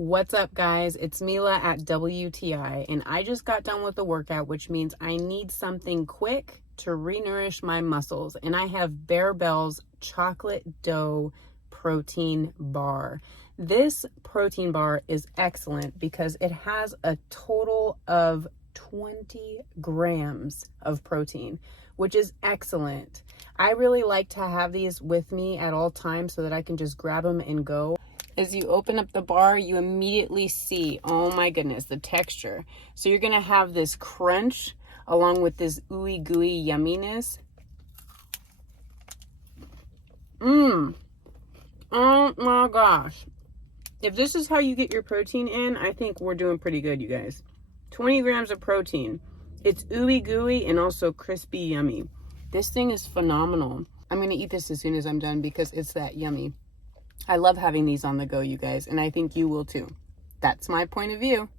What's up, guys? It's Mila at WTI, and I just got done with the workout, which means I need something quick to re-nourish my muscles, and I have Barebells chocolate dough protein bar. This protein bar is excellent because it has a total of 20 grams of protein, which is excellent. I really like to have these with me at all times so that I can just grab them and go. As you open up the bar, you immediately see, oh my goodness, the texture. So you're gonna have this crunch along with this ooey gooey yumminess. Oh my gosh. If this is how you get your protein in, I think we're doing pretty good, you guys. 20 grams of protein. It's ooey gooey and also crispy yummy. This thing is phenomenal. I'm gonna eat this as soon as I'm done because it's that yummy. I love having these on the go, you guys, and I think you will too. That's my point of view.